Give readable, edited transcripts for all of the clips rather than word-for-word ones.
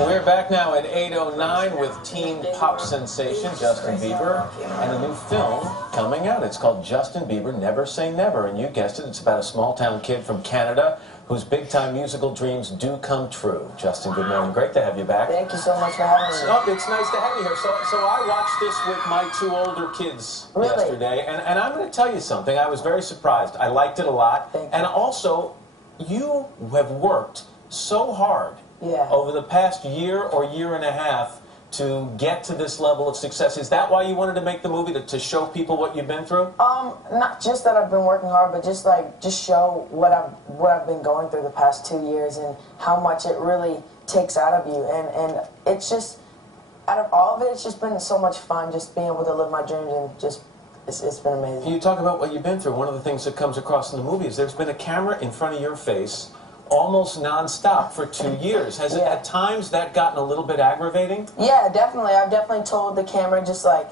We're back now at 8:09 with teen pop sensation Justin Bieber and a new film coming out. It's called Justin Bieber Never Say Never, and you guessed it, it's about a small-town kid from Canada whose big-time musical dreams do come true. Justin, good morning. Great to have you back. Thank you so much for having me. Oh, it's nice to have you here. So I watched this with my two older kids yesterday, and I'm going to tell you something. I was very surprised. I liked it a lot. Thank you. And also, you have worked so hard over the past year or year and a half to get to this level of success. Is that why you wanted to make the movie, to show people what you've been through? Not just that I've been working hard, but just show what I've been going through the past 2 years and how much it really takes out of you. And it's just, out of all of it, it's just been so much fun just being able to live my dreams, and just it's been amazing. Can you talk about what you've been through? One of the things that comes across in the movie is there's been a camera in front of your face almost non-stop for 2 years. Has it at times that gotten a little bit aggravating? Yeah, definitely. I've definitely told the camera, just like,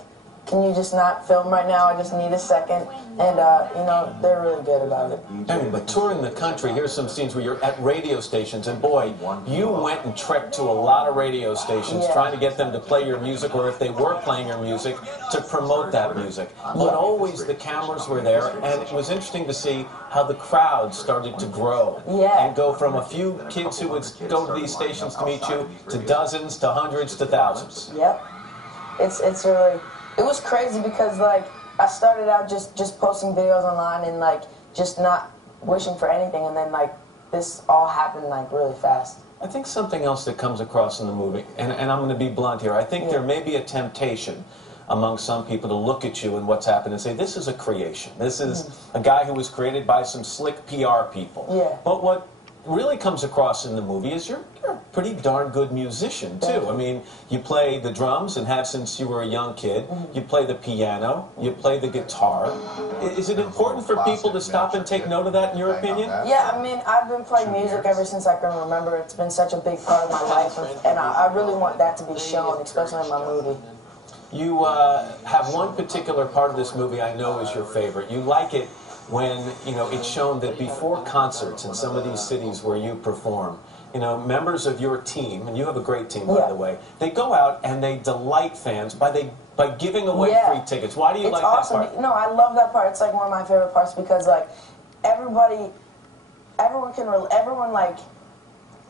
can you just not film right now? I just need a second. And, you know, they're really good about it. I mean, but touring the country, here's some scenes where you're at radio stations, and boy, you went and trekked to a lot of radio stations trying to get them to play your music, or if they were playing your music, to promote that music. But always the cameras were there, and it was interesting to see how the crowd started to grow and go from a few kids who would go to these stations to meet you to dozens, to hundreds, to thousands. Yep. It's really... It was crazy because, like, I started out just posting videos online and, like, just not wishing for anything, and then, like, this all happened, like, really fast. I think something else that comes across in the movie, and I'm going to be blunt here, I think there may be a temptation among some people to look at you and what's happened and say, this is a creation. This is a guy who was created by some slick PR people. But what really comes across in the movie is you're a pretty darn good musician, too. I mean, you play the drums and have since you were a young kid. You play the piano. You play the guitar. Is it important for people to stop and take note of that, in your opinion? Yeah, I mean, I've been playing music ever since I can remember. It's been such a big part of my life, and I really want that to be shown, especially in my movie. You have one particular part of this movie I know is your favorite. You like it when, you know, it's shown that before concerts in some of these cities where you perform, you know, members of your team, and you have a great team, by the way, they go out and they delight fans by giving away free tickets. Why do you like that part? No, I love that part. It's like one of my favorite parts because, like, everyone like,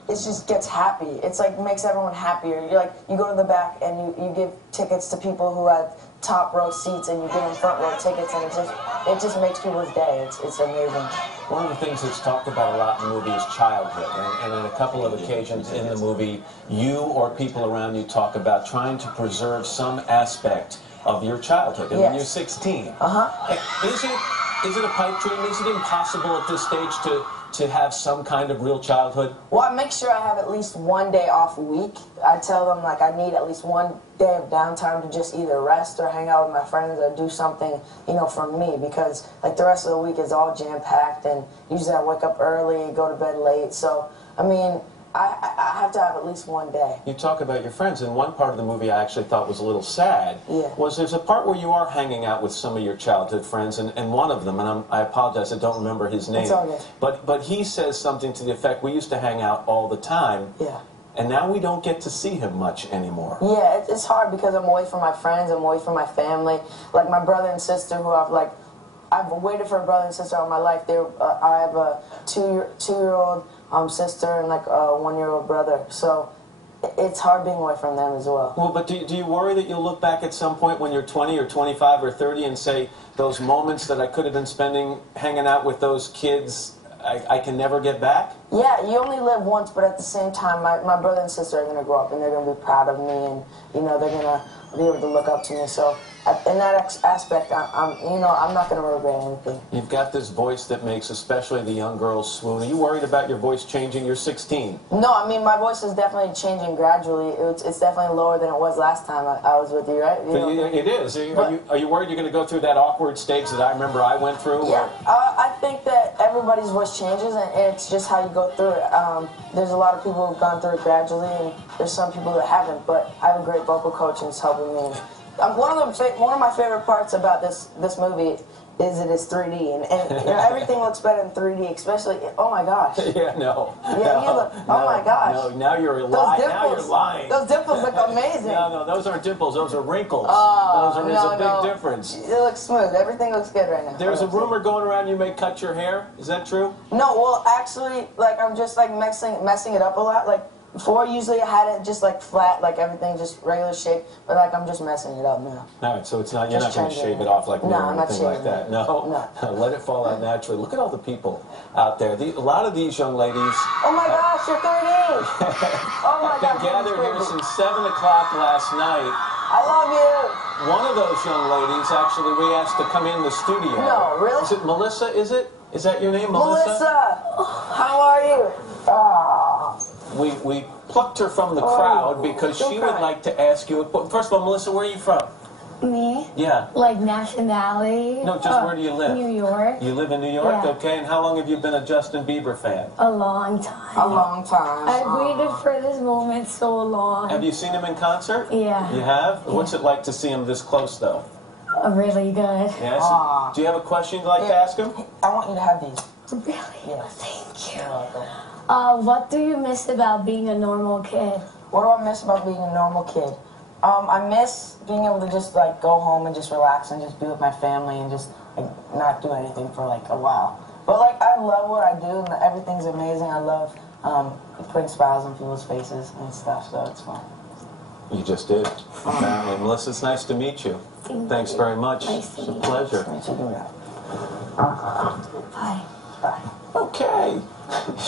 it just gets happy. It's like makes everyone happier. You you go to the back and you give tickets to people who have top row seats, and you give them front row tickets, and it just makes people's day. It's amazing. One of the things that's talked about a lot in the movie is childhood, and on a couple of occasions in the movie, you or people around you talk about trying to preserve some aspect of your childhood. And when you're 16, is it a pipe dream? Is it impossible at this stage to have some kind of real childhood? Well, I make sure I have at least one day off a week. I tell them, like, I need at least one day of downtime to just either rest or hang out with my friends or do something, you know, for me, because, like, the rest of the week is all jam-packed, and usually I wake up early, go to bed late. So, I mean, I have to have at least one day. You talk about your friends, and one part of the movie I actually thought was a little sad. Was there's a part where you are hanging out with some of your childhood friends, and one of them, and I apologize, I don't remember his name. It's all good. But he says something to the effect, we used to hang out all the time. And now we don't get to see him much anymore. Yeah, it's hard because I'm away from my friends, I'm away from my family. Like my brother and sister, who I've waited for a brother and sister all my life. I have a two-year-old sister and like a one-year-old brother. So it's hard being away from them as well. Well, but do you worry that you'll look back at some point when you're 20 or 25 or 30 and say, those moments that I could have been spending hanging out with those kids, I can never get back? Yeah, you only live once, but at the same time, my brother and sister are going to grow up, and they're going to be proud of me, and, you know, they're going to be able to look up to me. So in that aspect, I'm not going to regret anything. You've got this voice that makes especially the young girls swoon. Are you worried about your voice changing? You're 16. No, I mean, my voice is definitely changing gradually. It's definitely lower than it was last time I was with you, right? It is. Are you worried you're going to go through that awkward stage that I remember I went through? Yeah, I think that everybody's voice changes, and it's just how you go through it. There's a lot of people who've gone through it gradually, and there's some people that haven't, but I have a great vocal coach, and it's helping me. One of my favorite parts about this movie is 3D, and you know, everything looks better in 3D, especially. Oh my gosh. Yeah, no. Yeah, no, you look. no, Oh my gosh. No, now you're lying. Now you're lying. Those dimples look amazing. No, those aren't dimples. Those are wrinkles. Oh, There's a big difference. It looks smooth. Everything looks good right now. There's a rumor going around you may cut your hair. Is that true? No, well, actually, like I'm just like messing it up a lot. Like before, usually I had it just like flat, like everything just regular shape. But like I'm just messing it up now. All right, so it's not. You're Just not going to changing shave it. it off like me No, or I'm not anything like shaving that. it. No, let it fall out naturally. Look at all the people out there. A lot of these young ladies. Oh my gosh, you're 3D. Oh my have been gosh, gathered here crazy. since 7 o'clock last night. I love you. One of those young ladies, actually, we asked to come in the studio. No, really? Is it Melissa? Is it? Is that your name, Melissa, how are you? We plucked her from the crowd because she would like to ask you. First of all, Melissa, where are you from? Me? Yeah. Like nationality? No, just where do you live? New York. You live in New York? Yeah. Okay, and how long have you been a Justin Bieber fan? A long time. A long time. I've waited for this moment so long. Have you seen him in concert? Yeah. You have? Yeah. What's it like to see him this close, though? Really good. Yes? Do you have a question you'd like to ask him? I want you to have these. Really? Yes. Thank you. You're welcome. What do you miss about being a normal kid? What do I miss about being a normal kid? I miss being able to just like go home and just relax and just be with my family and just like, not do anything for like a while. But like I love what I do and everything's amazing. I love putting smiles on people's faces and stuff, so it's fun. You just did. Apparently. Melissa, it's nice to meet you. Thanks very much. Nice to It's a meet you. pleasure. Bye. Bye. Okay.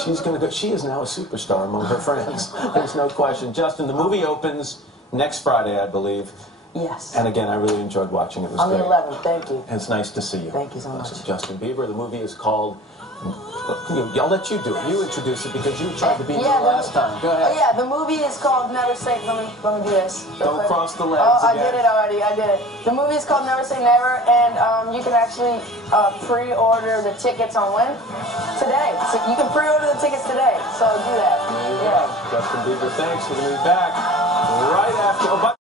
She's gonna go. She is now a superstar among her friends. There's no question. Justin, the movie opens next Friday, I believe. Yes. And again, I really enjoyed watching it. It was On the great. 11th, thank you. And it's nice to see you. Thank you so much. This is Justin Bieber. The movie is called. I'll let you do it. You introduce it because you tried to beat me last time. Go ahead. Oh yeah, the movie is called Never Say. Let me do this. Don't cross the legs. Oh, I again. did it already. I did it. The movie is called Never Say Never, and you can actually pre-order the tickets on when? Today. So you can pre-order the tickets today. So do that. There you go. Justin Bieber, thanks. We're going to be back right after.